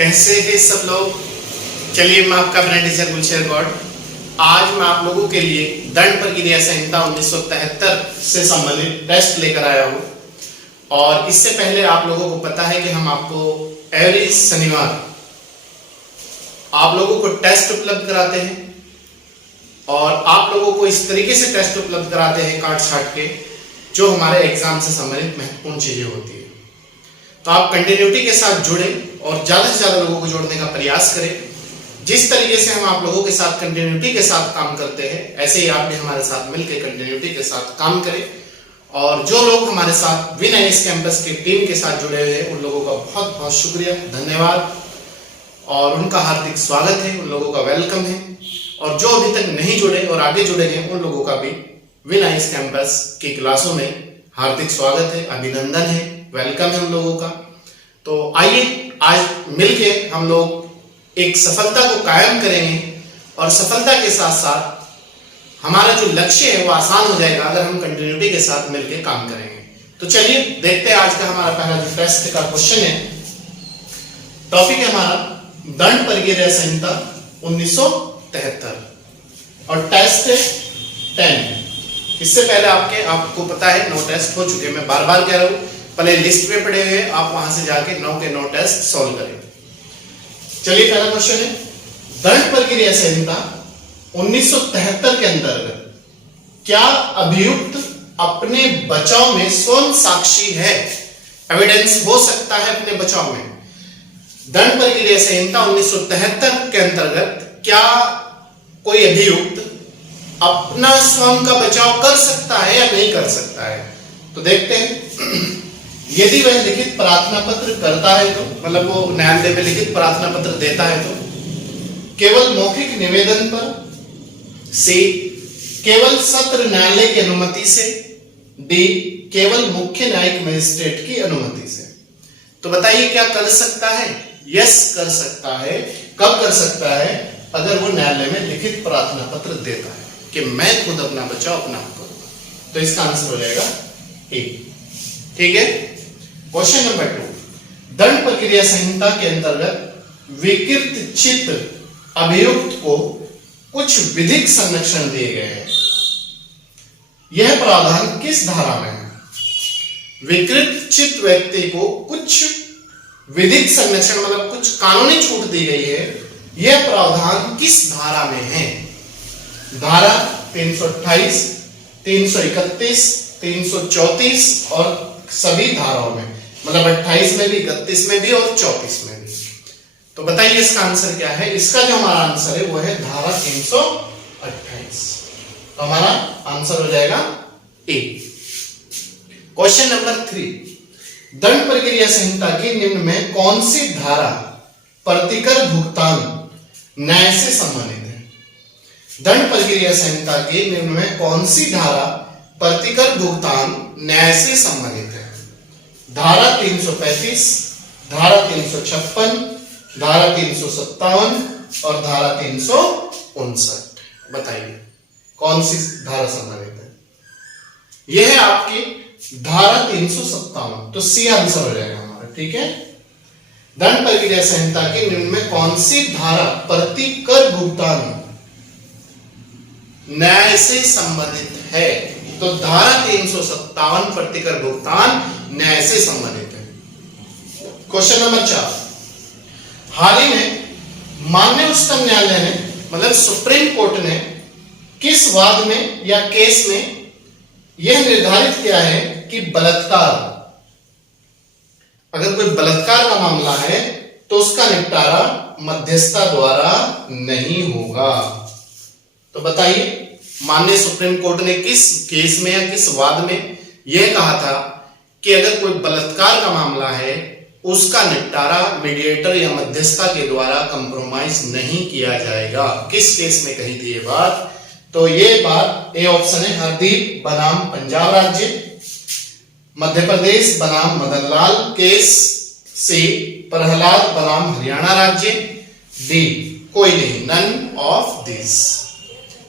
कैसे हैं सब लोग। चलिए, मैं आपका ब्रांड टीचर गुलशेर गौड़। आज मैं आप लोगों के लिए दंड प्रक्रिया संहिता 1973 से संबंधित टेस्ट लेकर आया हूँ। और इससे पहले आप लोगों को पता है कि हम आपको एवरी शनिवार आप लोगों को टेस्ट उपलब्ध कराते हैं और आप लोगों को इस तरीके से टेस्ट उपलब्ध कराते हैं काट छाट के, जो हमारे एग्जाम से संबंधित महत्वपूर्ण चीजें होती है। तो आप कंटिन्यूटी के साथ जुड़े और ज्यादा से ज्यादा लोगों को जोड़ने का प्रयास करें। जिस तरीके से हम आप लोगों के साथ कंटिन्यूटी के साथ काम करते हैं, ऐसे ही आप भी हमारे साथ मिलकर कंटिन्यूटी के साथ काम करें। और जो लोग हमारे साथ विन आईएएस कैंपस की टीम के साथ जुड़े हुए हैं, उन लोगों का बहुत बहुत शुक्रिया, धन्यवाद और उनका हार्दिक स्वागत है, उन लोगों का वेलकम है। और जो अभी तक नहीं जुड़े और आगे जुड़ेंगे, उन लोगों का भी विन आईएएस कैंपस की क्लासों में हार्दिक स्वागत है, अभिनंदन है, वेलकम है उन लोगों का। तो आइए आज मिलके हम लोग एक सफलता को कायम करेंगे और सफलता के साथ साथ हमारा जो लक्ष्य है वो आसान हो जाएगा अगर हम कंटिन्यूटी के साथ मिलके काम करेंगे। तो चलिए देखते हैं आज का हमारा पहला जो टेस्ट का क्वेश्चन है। टॉपिक है हमारा दंड प्रक्रिया संहिता 1973 और टेस्ट है 10। इससे पहले आपको पता है 9 टेस्ट हो चुके हैं। मैं बार बार कह रहा हूं, पहले लिस्ट में पड़े हुए, आप वहां से जाके 9 के 9 टेस्ट सॉल्व करें। चलिए पहला क्वेश्चन है, दंड प्रक्रिया संहिता 1973 के अंतर्गत क्या अभियुक्त अपने बचाव में स्वयं साक्षी है? एविडेंस हो सकता है अपने बचाव में। दंड प्रक्रिया संहिता 1973 के अंतर्गत क्या कोई अभियुक्त अपना स्वयं का बचाव कर सकता है या नहीं कर सकता है? तो देखते हैं। यदि वह लिखित प्रार्थना पत्र करता है तो, मतलब वो न्यायालय में लिखित प्रार्थना पत्र देता है तो, केवल मौखिक निवेदन पर, सी केवल सत्र न्यायालय की अनुमति से, डी केवल मुख्य न्यायिक मजिस्ट्रेट की अनुमति से। तो बताइए क्या कर सकता है? यस कर सकता है। कब कर सकता है? अगर वो न्यायालय में लिखित प्रार्थना पत्र देता है कि मैं खुद अपना बचाव अपना आप करूंगा। तो इसका आंसर हो जाएगा ए। ठीक है। क्वेश्चन नंबर 2, दंड प्रक्रिया संहिता के अंतर्गत विकृत चित्त अभियुक्त को कुछ विधिक संरक्षण दिए गए हैं। यह प्रावधान किस धारा में है? विकृत चित्त व्यक्ति को कुछ विधिक संरक्षण मतलब कुछ कानूनी छूट दी गई है। यह प्रावधान किस धारा में है? धारा 328, 331, 334 और सभी धाराओं में, मतलब 28 में भी, 31 में भी और 34 में भी। तो बताइए इसका आंसर क्या है? इसका जो हमारा आंसर है वो है धारा 328। तो हमारा आंसर हो जाएगा ए। क्वेश्चन नंबर 3, दंड प्रक्रिया संहिता की निम्न में कौन सी धारा प्रतिकर भुगतान न्याय से संबंधित है? दंड प्रक्रिया संहिता की निम्न में कौन सी धारा प्रतिकर भुगतान न्याय से संबंधित है? धारा 335, धारा 356, धारा 357 और धारा 359। बताइए कौन सी धारा संबंधित है? यह है आपकी धारा 357। तो सी आंसर हो जाएगा हमारा। ठीक है। दंड प्रक्रिया संहिता की निम्न में कौन सी धारा प्रतिकर भुगतान न्याय से संबंधित है? तो धारा 357 प्रतिकर भुगतान न्याय से संबंधित है। क्वेश्चन नंबर 4, हाल ही में माननीय उच्चतम न्यायालय ने, मतलब सुप्रीम कोर्ट ने, किस वाद में या केस में यह निर्धारित किया है कि बलात्कार, अगर कोई बलात्कार का मामला है तो उसका निपटारा मध्यस्थता द्वारा नहीं होगा? तो बताइए माननीय सुप्रीम कोर्ट ने किस केस में या किस वाद में यह कहा था कि अगर कोई बलात्कार का मामला है उसका निपटारा मीडिएटर या मध्यस्थता के द्वारा कंप्रोमाइज नहीं किया जाएगा? किस केस में कही थी ये बात? तो ये बात ए ऑप्शन है, हरदीप बनाम पंजाब राज्य, मध्य प्रदेश बनाम मदन लाल केस, सी प्रहलाद बनाम हरियाणा राज्य, डी कोई नहीं, नन ऑफ दिस।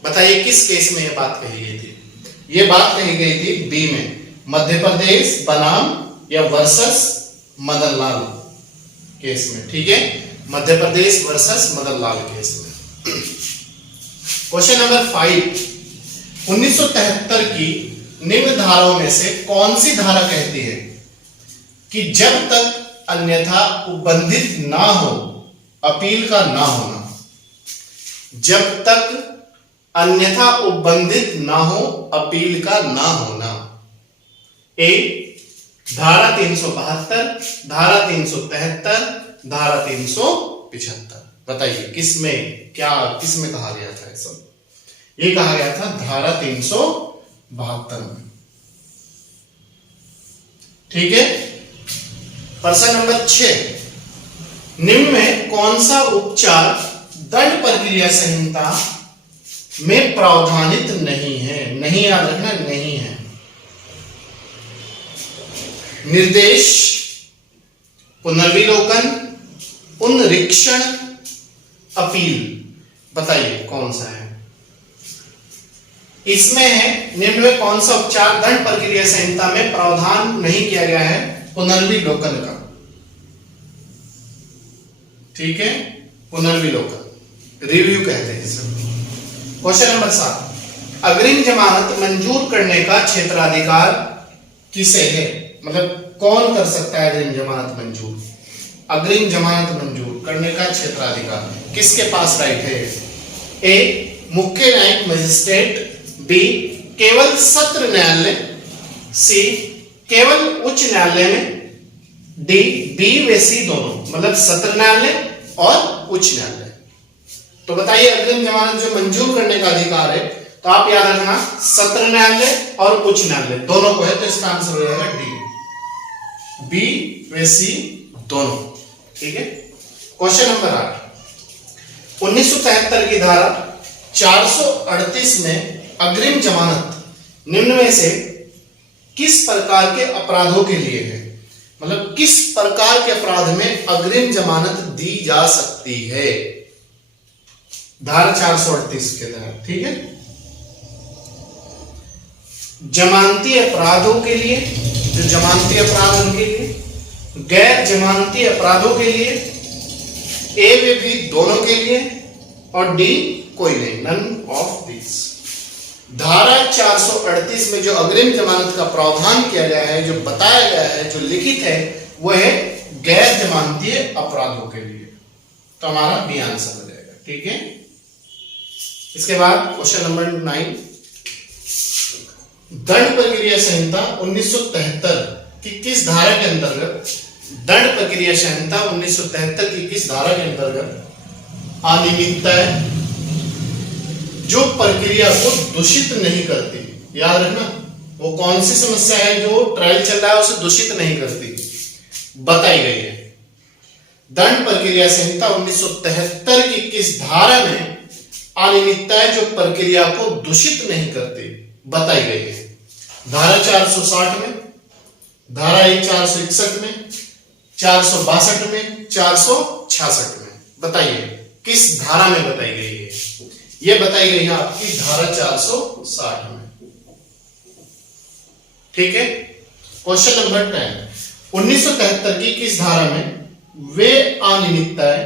बताइए किस केस में यह बात कही गई थी? यह बात कही गई थी बी में, मध्य प्रदेश बनाम या वर्सेस मदन लाल केस में। ठीक है, मध्य प्रदेश वर्सेस मदन लाल केस में। क्वेश्चन नंबर 5, 1973 की निम्न धाराओं में से कौन सी धारा कहती है कि जब तक अन्यथा उपबंधित ना हो अपील का ना होना? जब तक अन्यथा उपबंधित ना हो अपील का ना होना। ए धारा 372, धारा 373, धारा 375। बताइए किसमें कहा गया था? सब ये कहा गया था धारा 372 में। ठीक है। प्रश्न नंबर 6, निम्न में कौन सा उपचार दंड प्रक्रिया संहिता में प्रावधानित नहीं है? नहीं, याद रखना, नहीं है। निर्देश, पुनर्विलोकन, पुनरीक्षण, अपील। बताइए कौन सा है? इसमें है निम्न में कौन सा उपचार दंड प्रक्रिया संहिता में प्रावधान नहीं किया गया है? पुनर्विलोकन का। ठीक है, पुनर्विलोकन, रिव्यू कहते हैं इसे। क्वेश्चन नंबर 7, अग्रिम जमानत मंजूर करने का क्षेत्राधिकार किसे है? मतलब कौन कर सकता है अग्रिम जमानत मंजूर? अग्रिम जमानत मंजूर करने का क्षेत्राधिकार किसके पास राइट है? ए मुख्य न्यायिक मजिस्ट्रेट, बी केवल सत्र न्यायालय, सी केवल उच्च न्यायालय में, डी बी व सी दोनों, मतलब सत्र न्यायालय और उच्च न्यायालय। तो बताइए अग्रिम जमानत जो मंजूर करने का अधिकार है, तो आप याद रखना सत्र न्यायालय और उच्च न्यायालय दोनों को है, तो इसका आंसर हो जाएगा डी, बी व सी दोनों। ठीक है। क्वेश्चन नंबर 8, 1973 की धारा 438 में अग्रिम जमानत निम्न में से किस प्रकार के अपराधों के लिए है? मतलब किस प्रकार के अपराध में अग्रिम जमानत दी जा सकती है? धारा 438 के तहत। ठीक है। जमानती अपराधों के लिए, जो जमानती अपराध उनके लिए, गैर जमानती अपराधों के लिए, ए व बी दोनों के लिए, और डी कोई नहीं, नन ऑफ दिस। धारा 438 में जो अग्रिम जमानत का प्रावधान किया गया है, जो बताया गया है, जो लिखित है, वह है गैर जमानती अपराधों के लिए। तो हमारा बी आंसर हो जाएगा। ठीक है। इसके बाद क्वेश्चन नंबर 9, दंड प्रक्रिया संहिता 1973 की किस धारा के अंतर्गत, दंड प्रक्रिया संहिता 1973 की किस धारा के अंतर्गत अनियमितता है जो प्रक्रिया को दूषित नहीं करती? याद रखना, वो कौन सी समस्या है जो ट्रायल चल रहा है उसे दूषित नहीं करती, बताई गई है। दंड प्रक्रिया संहिता 1973 की किस धारा में अनियमितता है जो प्रक्रिया को दूषित नहीं करती, बताई गई है? धारा 460 में, धारा 461 में, 462 में, 466 में। बताइए किस धारा में बताई गई है? यह बताई गई है आपकी धारा 460 में। ठीक है। क्वेश्चन नंबर 10, 1973 की किस धारा में वे अनियमितताएं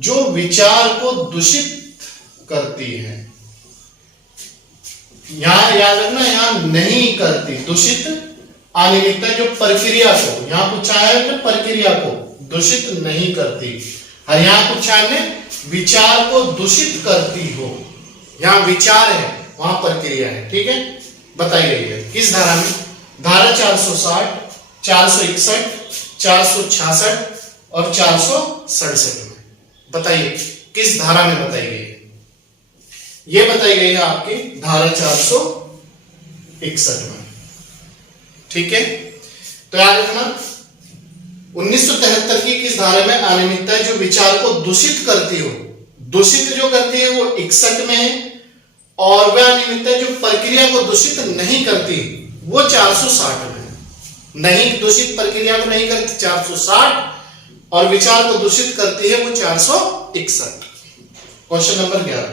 जो विचार को दूषित करती है? यहां याद रखना, यहां नहीं करती, दूषित अनियमितता जो प्रक्रिया को, यहां पूछा है प्रक्रिया को दूषित नहीं करती, और यहां पूछा है विचार को दूषित करती हो। यहां विचार है, वहां प्रक्रिया है। ठीक है। बताई गई है किस धारा में? धारा 460, 461, 466 और 467 में। बताइए किस धारा में बताई गई है? यह बताई गई है आपकी धारा 461 में। ठीक है। तो याद रखना 1973 की किस धारा में अनियमितता जो विचार को दूषित करती हो, दूषित जो करती है वो 61 में है, और वह अनियमितता जो प्रक्रिया को दूषित नहीं करती वो 460 में है। नहीं दूषित प्रक्रिया को नहीं करती 460, और विचार को दूषित करती है वो 461। क्वेश्चन नंबर 11,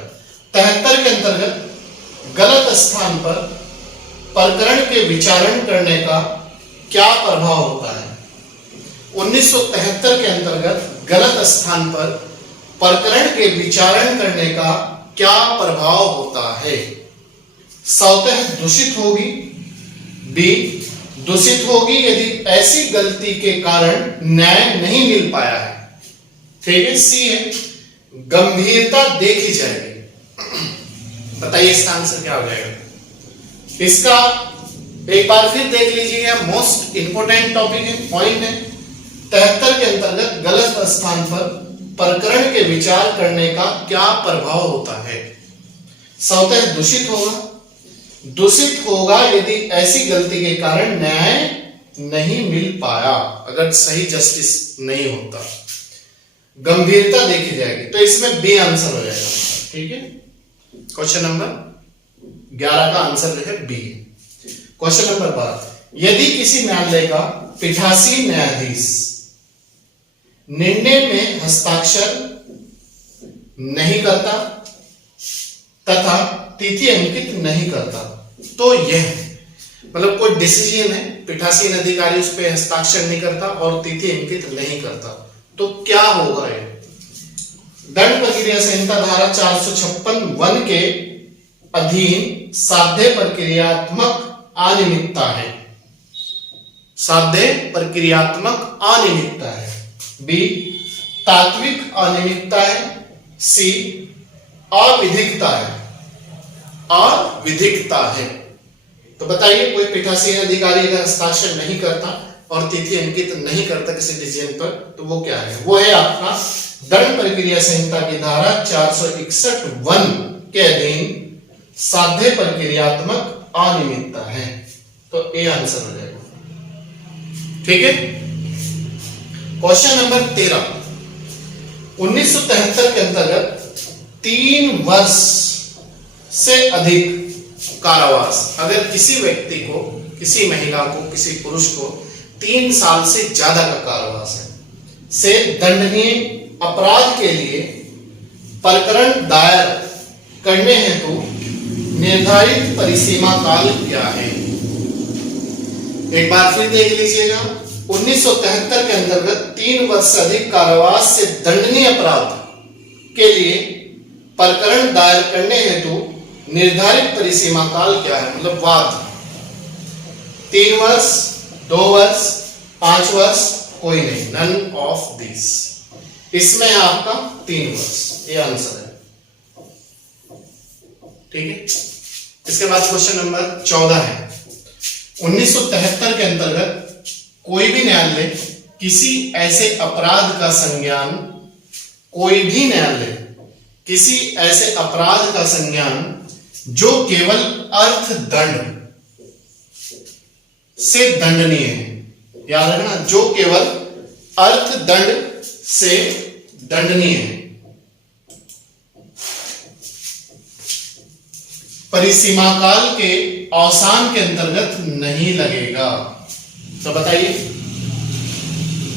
73 के अंतर्गत गलत स्थान पर प्रकरण के विचारण करने का क्या प्रभाव होता है? 1973 के अंतर्गत गलत स्थान पर प्रकरण के विचारण करने का क्या प्रभाव होता है? स्वतः दूषित होगी। बी, दूषित होगी यदि ऐसी गलती के कारण न्याय नहीं मिल पाया है। ठीक है। सी है, गंभीरता देखी जाएगी। बताइए इसका आंसर क्या हो जाएगा? इसका एक बार फिर देख लीजिएगा, मोस्ट इंपोर्टेंट टॉपिक है, पॉइंट है। 73 के अंतर्गत गलत स्थान पर प्रकरण के विचार करने का क्या प्रभाव होता है? स्वतः दूषित होगा। दूषित होगा यदि ऐसी गलती के कारण न्याय नहीं मिल पाया, अगर सही जस्टिस नहीं होता। गंभीरता देखी जाएगी, तो इसमें बी आंसर हो जाएगा। ठीक है। क्वेश्चन नंबर 11 का आंसर जो है बी। क्वेश्चन नंबर 12, यदि किसी न्यायालय का पीठासीन न्यायाधीश निर्णय में हस्ताक्षर नहीं करता तथा तिथि अंकित नहीं करता, तो यह मतलब कोई डिसीजन है, पीठासीन अधिकारी उस पर हस्ताक्षर नहीं करता और तिथि अंकित नहीं करता, तो क्या होगा? ये दंड प्रक्रिया संहिता धारा 456(1) के अधीन साध्य प्रक्रियात्मक अनियमितता है। साध्य प्रक्रियात्मक अनियमितता है। बी, तात्विक अनियमितता है। सी, अविधिकता है। अविधिकता है। तो बताइए, कोई पीठासीन अधिकारी अगर हस्ताक्षर नहीं करता और तिथि अंकित नहीं करता किसी डिसीजन पर, तो वो क्या है? वो है आपका दंड प्रक्रिया संहिता की धारा 461(1) के अधीन साध्य प्रक्रियात्मक अनियमितता है। तो ए आंसर हो जाएगा। ठीक है। क्वेश्चन नंबर 13, 1973 के अंतर्गत 3 वर्ष से अधिक कारावास, अगर किसी व्यक्ति को, किसी महिला को, किसी पुरुष को 3 साल से ज्यादा का कारावास है से दंडनीय अपराध के लिए प्रकरण दायर करने हेतु निर्धारित परिसीमा काल क्या है? एक बार फिर देख लीजिएगा, 1973 के अंतर्गत 3 वर्ष से अधिक कारावास से दंडनीय अपराध के लिए प्रकरण दायर करने हेतु निर्धारित परिसीमा काल क्या है? मतलब वाद। 3 वर्ष, 2 वर्ष, 5 वर्ष, कोई नहीं, नन ऑफ दिस। इसमें आपका 3 वर्ष, ये आंसर है। ठीक है। इसके बाद क्वेश्चन नंबर 14 है, 1973 के अंतर्गत कोई भी न्यायालय किसी ऐसे अपराध का संज्ञान, कोई भी न्यायालय किसी ऐसे अपराध का संज्ञान जो केवल अर्थदंड से दंडनीय है, याद रखना, जो केवल अर्थदंड से दंडनीय है, परिसीमा काल के अवसान के अंतर्गत नहीं लगेगा। तो बताइए,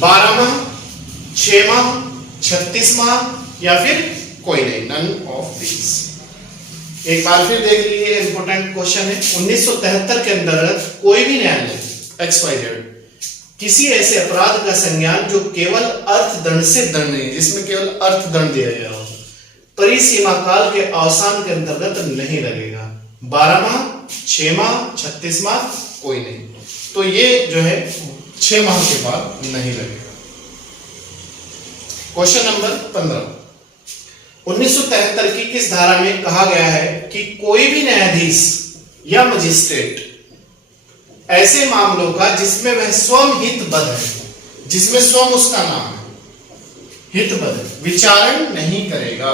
12 माह, 6 माह, 36 माह या फिर कोई नहीं, नन ऑफ दिस। एक बार फिर देख लीजिए, इंपोर्टेंट क्वेश्चन है। 1973 के अंतर्गत कोई भी न्यायालय XYZ किसी ऐसे अपराध का संज्ञान जो केवल अर्थदंड से दंडनीय, जिसमें केवल अर्थदंड दिया गया हो, परिसीमा काल के अवसान के अंतर्गत नहीं लगेगा। 12 माह, 6 माह, 36 माह, कोई नहीं। तो ये जो है 6 माह के बाद नहीं लगेगा। क्वेश्चन नंबर 15, 1973 की किस धारा में कहा गया है कि कोई भी न्यायाधीश या मजिस्ट्रेट ऐसे मामलों का जिसमें वह स्वयं हितबद्ध है, जिसमें स्वयं उसका नाम है, हितबद्ध, विचारण नहीं करेगा,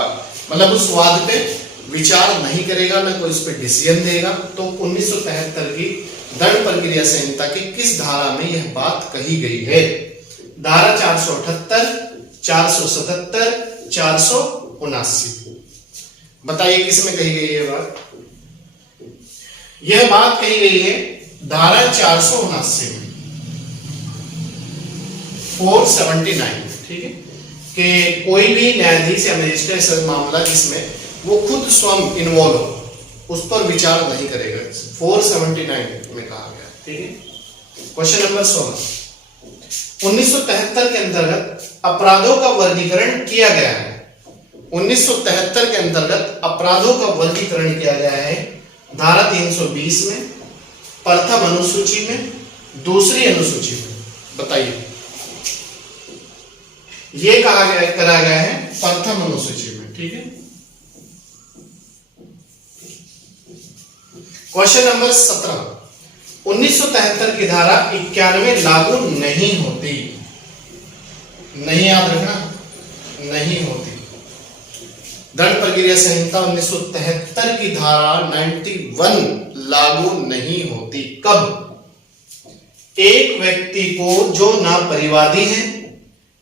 मतलब उस वाद पे विचार नहीं करेगा, न कोई उस पर डिसीजन देगा। तो 1973 की दंड प्रक्रिया संहिता की किस धारा में यह बात कही गई है? धारा 478, 477, 479। बताइए किस में कही गई है बात? यह बात कही गई है धारा 479 में, 479। ठीक है, कि कोई भी न्यायाधीश या मजिस्ट्रेट से मामला जिसमें वो खुद स्वयं इन्वॉल्व हो, उस पर विचार नहीं करेगा। 479 में कहा गया। ठीक है। क्वेश्चन नंबर 16, 1973 के अंतर्गत अपराधों का वर्गीकरण किया गया है। 1973 के अंतर्गत अपराधों का वर्गीकरण किया गया है धारा 320 में, प्रथम अनुसूची में, दूसरी अनुसूची में। बताइए, ये करा गया है प्रथम अनुसूची में। ठीक है। क्वेश्चन नंबर 17, 1973 की धारा 91 लागू नहीं होती। नहीं याद रखना, नहीं होती। दंड प्रक्रिया संहिता 1973 की धारा 91 लागू नहीं होती। कब? एक व्यक्ति को जो ना परिवादी है,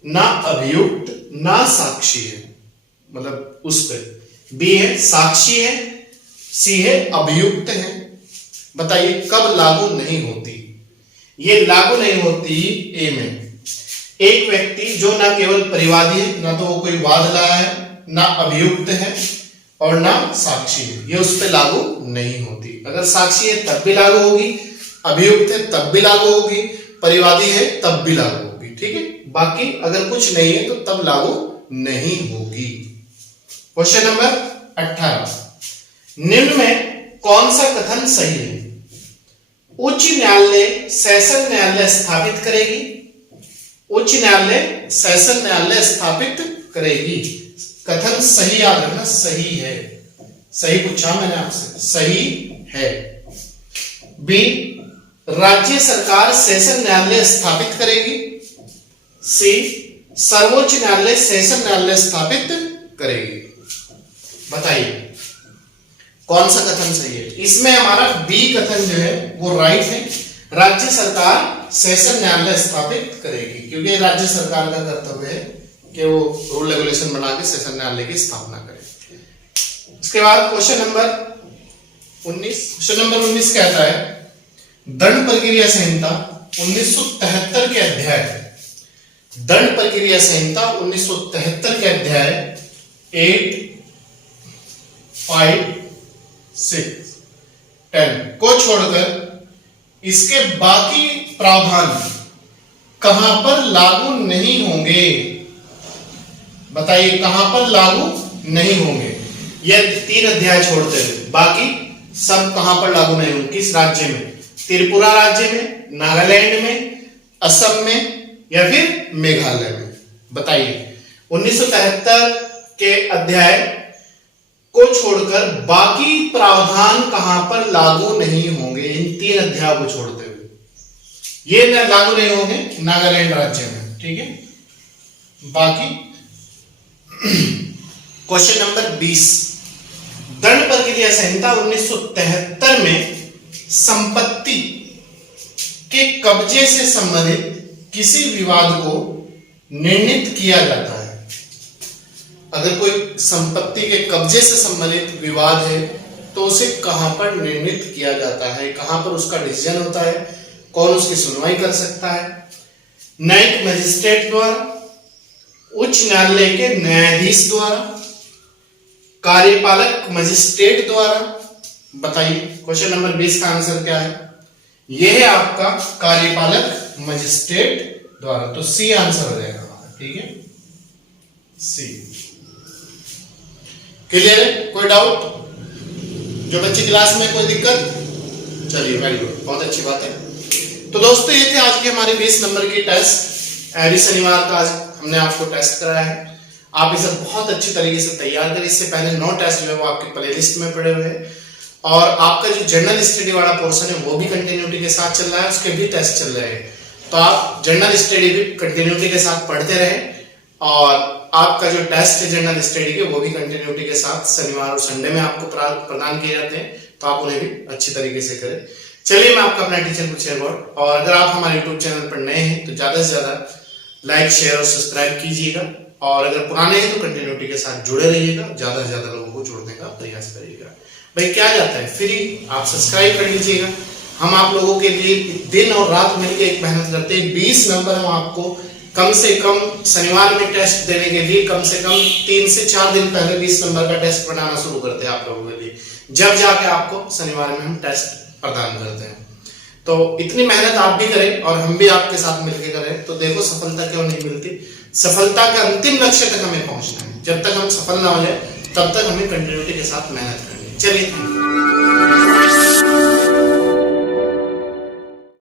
ना अभियुक्त, ना साक्षी है, मतलब उस पे बी है साक्षी है, सी है अभियुक्त है। बताइए कब लागू नहीं होती? ये लागू नहीं होती ए में। एक व्यक्ति जो ना केवल परिवादी है, ना तो वो कोई वाद लाया है, ना अभियुक्त है और ना साक्षी है, ये उस पर लागू नहीं होती। अगर साक्षी है तब भी लागू होगी, अभियुक्त है तब भी लागू होगी, परिवादी है तब भी लागू होगी। ठीक है। बाकी अगर कुछ नहीं है तो तब लागू नहीं होगी। क्वेश्चन नंबर 18, निम्न में कौन सा कथन सही है? उच्च न्यायालय सेशन न्यायालय स्थापित करेगी। उच्च न्यायालय सेशन न्यायालय स्थापित करेगी। कथन सही याद रखना, सही है। सही पूछा मैंने आपसे, सही है। बी, राज्य सरकार सेशन न्यायालय स्थापित करेगी। सी, सर्वोच्च न्यायालय सेशन न्यायालय स्थापित करेगी। बताइए कौन सा कथन सही है? इसमें हमारा बी कथन जो है वो राइट है। राज्य सरकार सेशन न्यायालय स्थापित करेगी, क्योंकि राज्य सरकार का कर्तव्य है कि वो रूल रेगुलेशन बना के सेशन न्यायालय की स्थापना करे। उसके बाद क्वेश्चन नंबर 19 कहता है, दंड प्रक्रिया संहिता 1973 के अध्याय, दंड प्रक्रिया संहिता 1973 के अध्याय 8, 5, 6, 10 को छोड़कर इसके बाकी प्रावधान कहां पर लागू नहीं होंगे? बताइए कहां पर लागू नहीं होंगे? यह 3 अध्याय छोड़ते हुए बाकी सब कहां पर लागू नहीं होंगे? किस राज्य में? त्रिपुरा राज्य में, नागालैंड में, असम में या फिर मेघालय में? बताइए 1973 के अध्याय को छोड़कर बाकी प्रावधान कहां पर लागू नहीं होंगे? इन 3 अध्याय को छोड़ते हुए ये लागू नहीं होंगे नागालैंड राज्य में। ठीक है। बाकी क्वेश्चन नंबर 20, दंड प्रक्रिया संहिता 1973 में संपत्ति के कब्जे से संबंधित किसी विवाद को निर्णीत किया जाता है। अगर कोई संपत्ति के कब्जे से संबंधित विवाद है तो उसे कहां पर निर्णीत किया जाता है? कहां पर उसका डिसीजन होता है? कौन उसकी सुनवाई कर सकता है? न्यायिक मजिस्ट्रेट द्वारा, उच्च न्यायालय के न्यायाधीश द्वारा, कार्यपालक मजिस्ट्रेट द्वारा। बताइए क्वेश्चन नंबर 20 का आंसर क्या है? यह है आपका कार्यपालक मजिस्ट्रेट द्वारा। तो सी आंसर हो जाएगा हमारा। ठीक है, सी। क्लियर है? कोई डाउट? जो बच्चे क्लास में कोई दिक्कत? चलिए वेरी गुड, बहुत अच्छी बात है। तो दोस्तों ये थे आज के हमारे 20 नंबर की टेस्ट। एवरी शनिवार का आज हमने आपको टेस्ट कराया है। आप इसे बहुत अच्छी तरीके से तैयार करें। इससे पहले 9 टेस्ट जो है वो आपके प्लेलिस्ट में पड़े हुए हैं और आपका जो जनरल स्टडी वाला पोर्शन है वो भी कंटिन्यूटी के साथ चल रहा है, उसके भी टेस्ट चल रहे हैं। तो आप जनरल स्टडी भी कंटिन्यूटी के साथ पढ़ते रहें और आपका जो टेस्ट है जनरल स्टडी के वो भी कंटिन्यूटी के साथ शनिवार और संडे में आपको प्रदान किए जाते हैं, तो आप उन्हें भी अच्छी तरीके से करें। चलिए मैं आपका अपना टीचर कुलशेखर गौड़, और अगर आप हमारे यूट्यूब चैनल पर नए हैं तो ज्यादा से ज्यादा लाइक, शेयर और सब्सक्राइब कीजिएगा, और अगर पुराने हैं तो कंटिन्यूटी के साथ जुड़े रहिएगा, ज्यादा से ज्यादा लोगों को जोड़ने का प्रयास करिएगा। भाई क्या जाता है, फ्री, आप सब्सक्राइब कर लीजिएगा। हम आप लोगों के लिए दिन और रात मिलकर एक मेहनत करते हैं। 20 नंबर हम आपको कम से कम शनिवार में टेस्ट देने के लिए कम से कम 3 से 4 दिन पहले 20 नंबर का टेस्ट बनाना शुरू करते हैं आप लोगों के लिए, जब जाके आपको शनिवार में हम टेस्ट प्रदान करते हैं। तो इतनी मेहनत आप भी करें और हम भी आपके साथ मिलकर करें, तो देखो सफलता क्यों नहीं मिलती। सफलता के अंतिम लक्ष्य तक हमें पहुंचना है। जब तक हम सफल ना हो जाए तब तक हमें कंटिन्यूटी के साथ मेहनत करनी है। चलिए।